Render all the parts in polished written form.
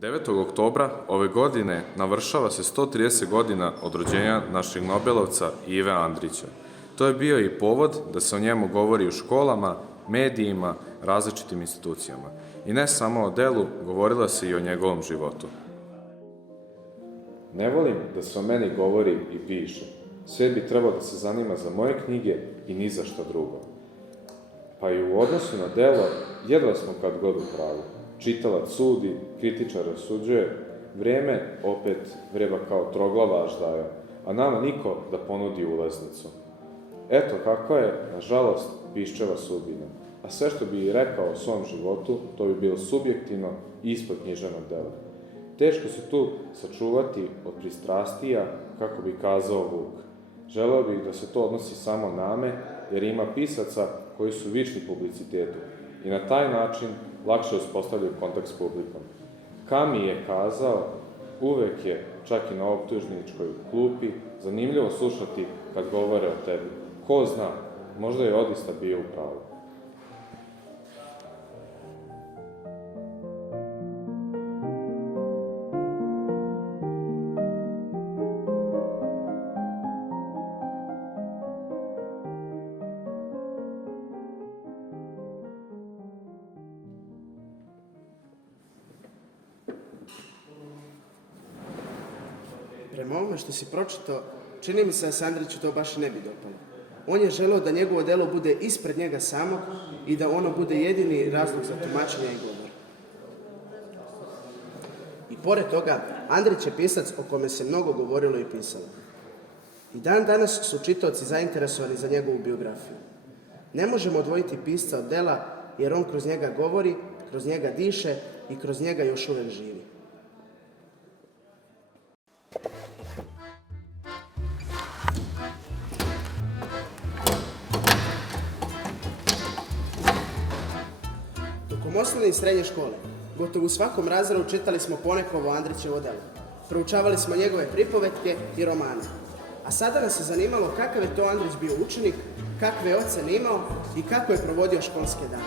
9. oktobra ove godine navršava se 130 godina od rođenja našeg Nobelovca Ive Andrića. To je bio i povod da se o njemu govori u školama, medijima, različitim institucijama. I ne samo o delu, govorilo se i o njegovom životu. Ne volim da se o meni govori i piše. Svijet bi trebao da se zanima za moje knjige i ni za šta drugo. Pa i u odnosu na delo, jedva smo kad god u pravu. Čitalac sudi, kritičar osuđuje, vrijeme opet vreba kao troglava aždaja, a nama niko da ponudi ulaznicu. Eto kako je, nažalost, piščeva sudbina. A sve što bi rekao o svom životu, to bi bilo subjektivno i ispod književnog dela. Teško se tu sačuvati od pristrastija, kako bi kazao Vuk. Želeo bih da se to odnosi samo na me, jer ima pisaca koji su vični publicitetu i na taj način lakše uspostavljaju kontakt s publikom. Kami je kazao, uvek je, čak i na optužničkoj klupi, zanimljivo slušati kad govore o tebi. Ko zna, možda je odista bio u pravu. Prema ovome što si pročitao, čini mi se da se Andriću to baš i ne bi dopalo. On je želeo da njegovo delo bude ispred njega samog i da ono bude jedini razlog za tumačenje i govor. I pored toga, Andrić je pisac o kome se mnogo govorilo i pisalo. I dan danas su čitaoci zainteresovani za njegovu biografiju. Ne možemo odvojiti pisca od dela, jer on kroz njega govori, kroz njega diše i kroz njega još uvek živi. Tokom osnovne i srednje škole, gotovo u svakom razredu čitali smo ponekovo Andrićevo delo. Proučavali smo njegove pripovetke i romane. A sada nas je zanimalo kakav je to Andrić bio učenik, kakve je ocene imao i kako je provodio školske dane.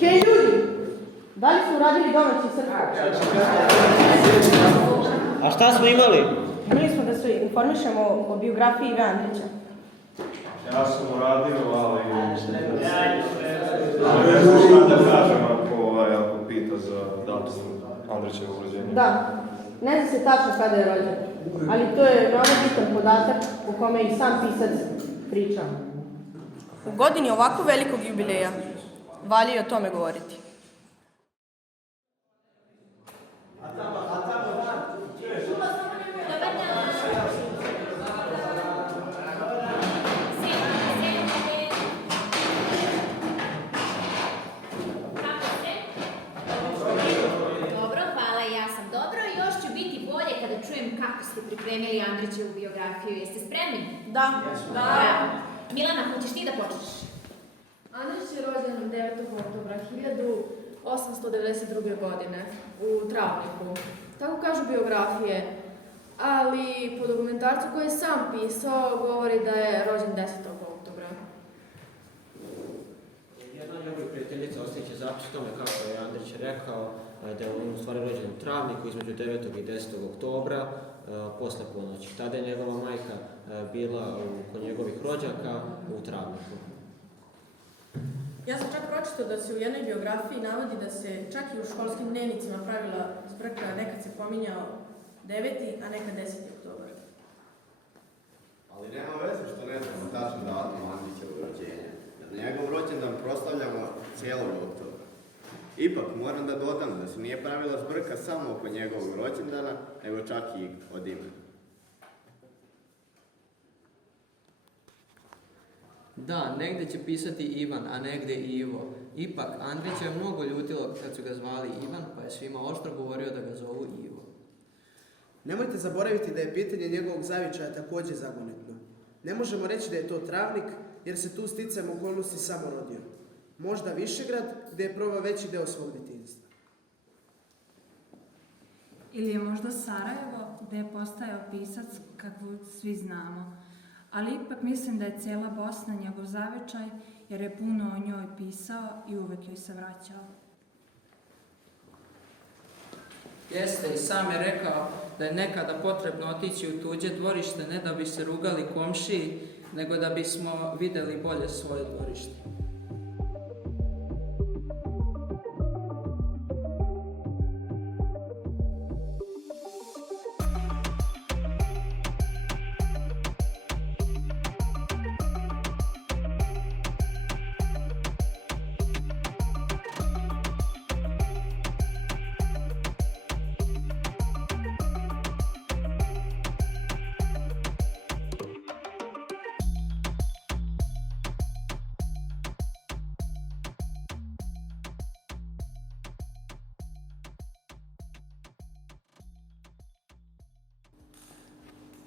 Hej ljudi, da li su uradili domaći srpsko? A šta smo imali? Imali smo da se informišemo o biografiji Ive Andrića. Ja sam uradio, ali ne znam šta da kažem ako pita za datum Andrićevog rođenja. Da, ne zna se tačno kada je rođen, ali to je veoma bitan podatak o kome i sam pisac pričao. U godini ovako velikog jubileja valja i o tome govoriti. Kako ste pripremili Andrićevu biografiju? Jeste spremni? Da. Bravo. Milana, hoćeš ti da počneš? Andrić je rođen 9. oktobra 1892. godine u Travniku. Tako kažu biografije, ali po dokumentarcu koji je sam pisao govori da je rođen 10. oktobra. Jedna od njegovih prijateljica ostaje zapis tome kako je Andrić rekao da je on u stvari rođen u Travniku između 9. i 10. oktobra posle ponoći. Tada je njegova majka bila kod njegovih rođaka u Travniku. Ja sam čak pročitao da se u jednoj biografiji navodi da se čak i u školskim dnevnicima pravila zbrka, nekad se pominjao 9. a nekad 10. oktobar. Ali nema veze što ne znamo tačno datum Andrićevog rođenja. Njegov rođendan proslavljamo cijelog oktobra. Ipak moram da dodam da se nije pravila zbrka samo oko njegovog rođendana, nego čak i od imena. Da, negde će pisati Ivan, a negde Ivo. Ipak, Andrića je mnogo ljutilo kad su ga zvali Ivan, pa je svima oštro govorio da ga zovu Ivo. Nemojte zaboraviti da je pitanje njegovog zavičaja također zagonetno. Ne možemo reći da je to Travnik, jer se tu sticajem okolnosti samo rodio. Možda Višegrad, gde je proveo veći deo svog detinjstva. ili je možda Sarajevo, gde je postajao pisac kakvu svi znamo. Ali ipak mislim da je cijela Bosna njegov zavičaj, jer je puno o njoj pisao i uvek joj se vraćao. Jeste, i sam je rekao da je nekada potrebno otići u tuđe dvorište, ne da bi se rugali komšiji, nego da bismo vidjeli bolje svoje dvorište.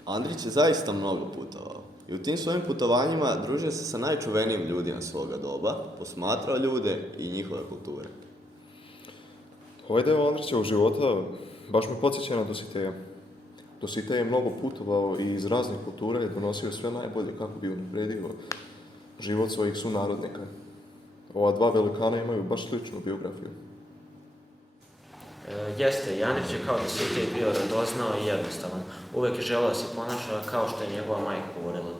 Andrić je zaista mnogo putovao i u tim svojim putovanjima družio se sa najčuvenijim ljudima svoga doba, posmatrao ljude i njihove kulture. Ovaj deo Andrićevog života baš me podsjeća na Dositeja. Dositej je mnogo putovao i iz raznih kultura je donosio sve najbolje kako bi unapredio život svojih sunarodnika. Ova dva velikana imaju baš sličnu biografiju. Jeste, i Andrić je kao Dositej bio radoznao i jednostavan. Uvijek je želeo da se ponaša kao što je njegova majka govorila.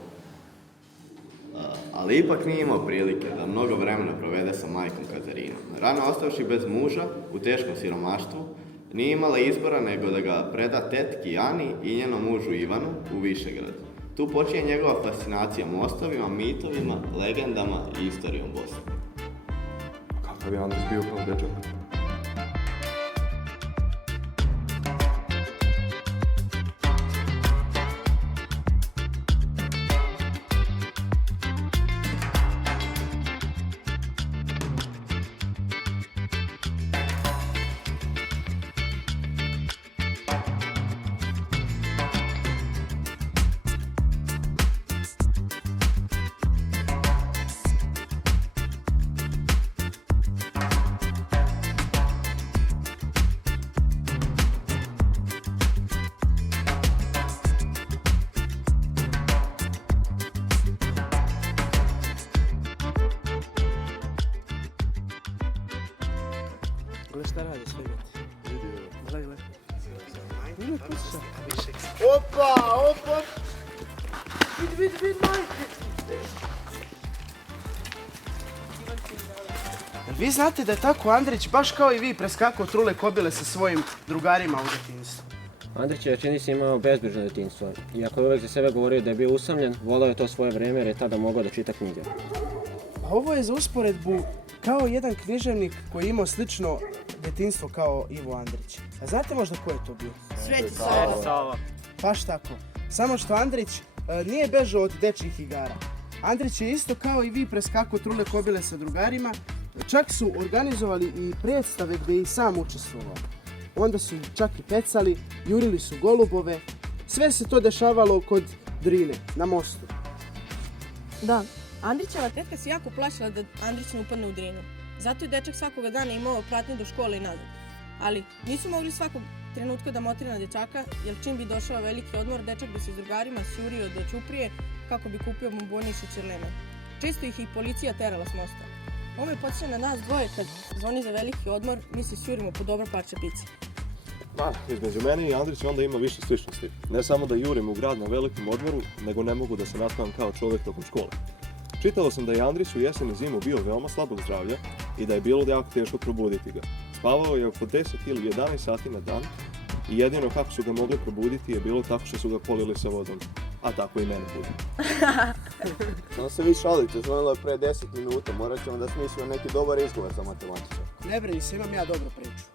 Ali ipak nije imao prilike da mnogo vremena provede sa majkom Katarinom. Rano ostavši bez muža, u teškom siromaštvu, nije imala izbora nego da ga preda tetki Ani i njenom mužu Ivanu u Višegrad. Tu počinje njegova fascinacija mostovima, mitovima, legendama i istorijom Bosne. Kakav je Andrić bio kao dečak? Gle šta radi sve vidi. Gle. Opa! Vidi, majke! Jel vi znate da je tako Andrić, baš kao i vi, preskakao trule kobile sa svojim drugarima u detinjstvu? Andrić je, čini se, imao bezbrižno detinjstvo. Iako je uvijek za sebe govorio da je bio usamljen, volao je to svoje vrijeme jer je tada mogao da čita knjige. Pa ovo je za usporedbu kao jedan književnik koji je imao slično detinjstvo kao Ivo Andrić. A znate možda ko je to bio? Sveti Sava. Baš tako. Samo što Andrić nije bežao od dečjih igara. Andrić je isto kao i vi preskakao trule kobile sa drugarima. Čak su organizovali i predstave gdje je i sam učestvovao. Onda su čak i pecali, jurili su golubove. Sve se to dešavalo kod Drine, na mostu. Da, Andrićeva tetka se jako plašila da Andrić ne upadne u Drinu. Zato je dečak svakoga dana imao pratnju do škole i nazad. Ali nisu mogli svakog trenutka da motre na dečaka, jer čim bi došao veliki odmor, dečak bi se s drugarima sjurio do Ćuprije kako bi kupio bombone i šećerleme. Često ih i policija terala s mosta. Ovo je podsjeća na nas dvoje kad zvoni za veliki odmor, mi se sjurimo po dobro parče pice. Između mene i Andrića onda ima više sličnosti. Ne samo da jurim u grad na velikom odmoru, nego ne mogu da se naspavam kao čovjek tokom škole. Čitalo sam da je Andrić u jesen i zimu bio veoma slabog zdravlja i da je bilo jako teško probuditi ga. Spavao je oko 10 ili 11 sati na dan i jedino kako su ga mogli probuditi je bilo tako što su ga polili sa vodom. A tako i mene budi. Samo se vi šalite, zvonilo je pre 10 minuta, morat ćemo da smislimo neki dobar izgovor za matematičar. Ne brini se, imam ja dobru priču.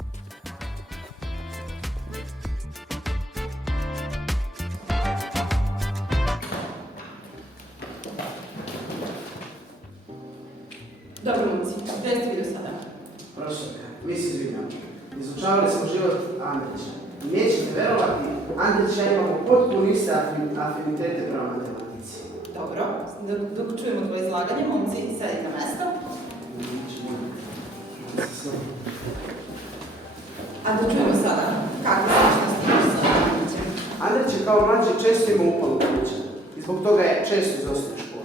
Dobro, momci, gdje ste bili sada? Profesorka, mi se izvinjamo. Izučavali smo život Andrića. I nećete verovati, Andrić i ja imamo potpuno iste afinitete prema matematici. Dobro, dok čujemo tvoje izlaganje, momci, sedite na mesto. A da čujemo sada, kako se Andrić je kao mlađi često imao upalu pluća i zbog toga je često izostao iz škole.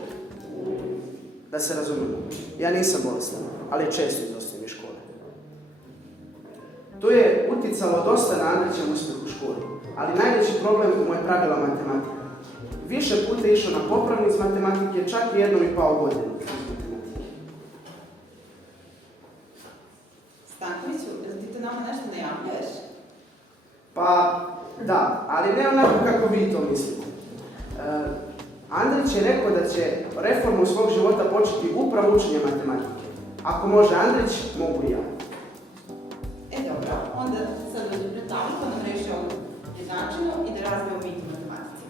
Da se razumemo, ja nisam bolestan, ali često izostam iz škole. Tu je uticalo dosta na Andrićev uspjeh u školi, ali najveći problem mu je pravila matematika. Više puta je išao na popravni iz matematike, čak i 1,5 godinu iz matematike. Stankoviću, jel ti to nama nešto najavljuješ? Pa, da, ali ne onako kako vi to mislite. Andrić je rekao da će reformu svog života početi upravo učenjem matematike. Ako može Andrić, mogu i ja. Dobro, onda sad dođe pred tamo pa nam reši ovu jednačinu i da razbijemo mit u matematici.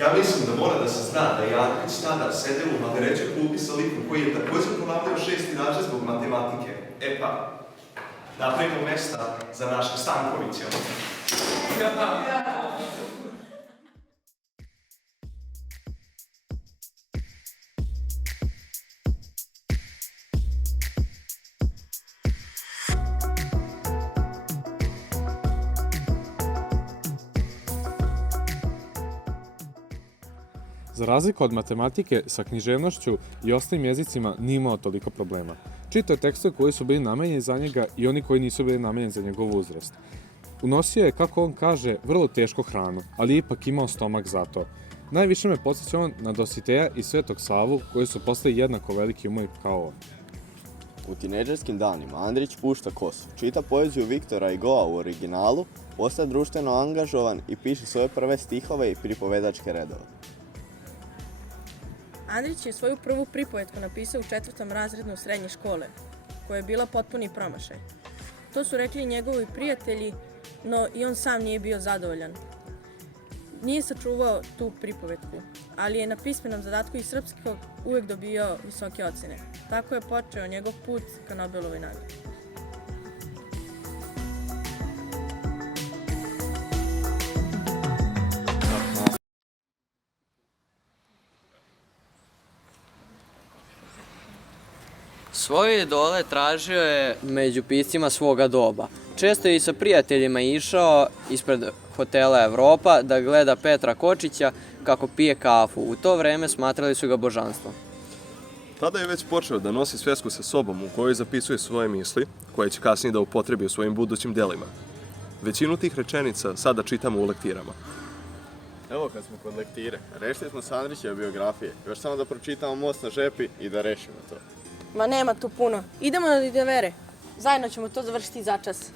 Ja mislim da mora da se zna da je Andrić tada sedeo u magarećoj klupi sa likom koji je također ponavljao 6 inače zbog matematike. E pa, napravimo mesta za našeg Stankovića. Za razliku od matematike, sa književnošću i ostalim jezicima nije imao toliko problema. Čitao je tekstove koji su bili namenjeni za njega i oni koji nisu bili namenjeni za njegov uzrast. Unosio je, kako on kaže, vrlo teško hranu, ali je ipak imao stomak za to. Najviše me podsjeća on na Dositeja i Svetog Savu, koji su postali jednako veliki umovi kao on. U tinejdžerskim danima Andrić pušta kosu, čita poeziju Viktora Hugoa u originalu, postaje društveno angažovan i piše svoje prve stihove i pripovedačke redove. Andrić je svoju prvu pripovetku napisao u 4. razredu srednje škole, koja je bila potpuni promašaj. To su rekli njegovi prijatelji, no i on sam nije bio zadovoljan. Nije sačuvao tu pripovetku, ali je na pismenom zadatku iz srpskog uvek dobio visoke ocene. Tako je počeo njegov put ka Nobelovoj nagradi. Svoje idole tražio je među piscima svoga doba. Često je i sa prijateljima išao ispred hotela Evropa da gleda Petra Kočića kako pije kafu. U to vreme smatrali su ga božanstvom. Tada je već počeo da nosi svesku sa sobom u kojoj zapisuje svoje misli, koje će kasnije da upotrebi u svojim budućim delima. Većinu tih rečenica sada čitamo u lektirama. Evo kad smo kod lektire, rešili smo s Andrićeve biografije. Još samo da pročitamo Most na žepi i da rešimo to. Ma nema tu puno. Idemo na Didevere. Zajedno ćemo to završiti za čas.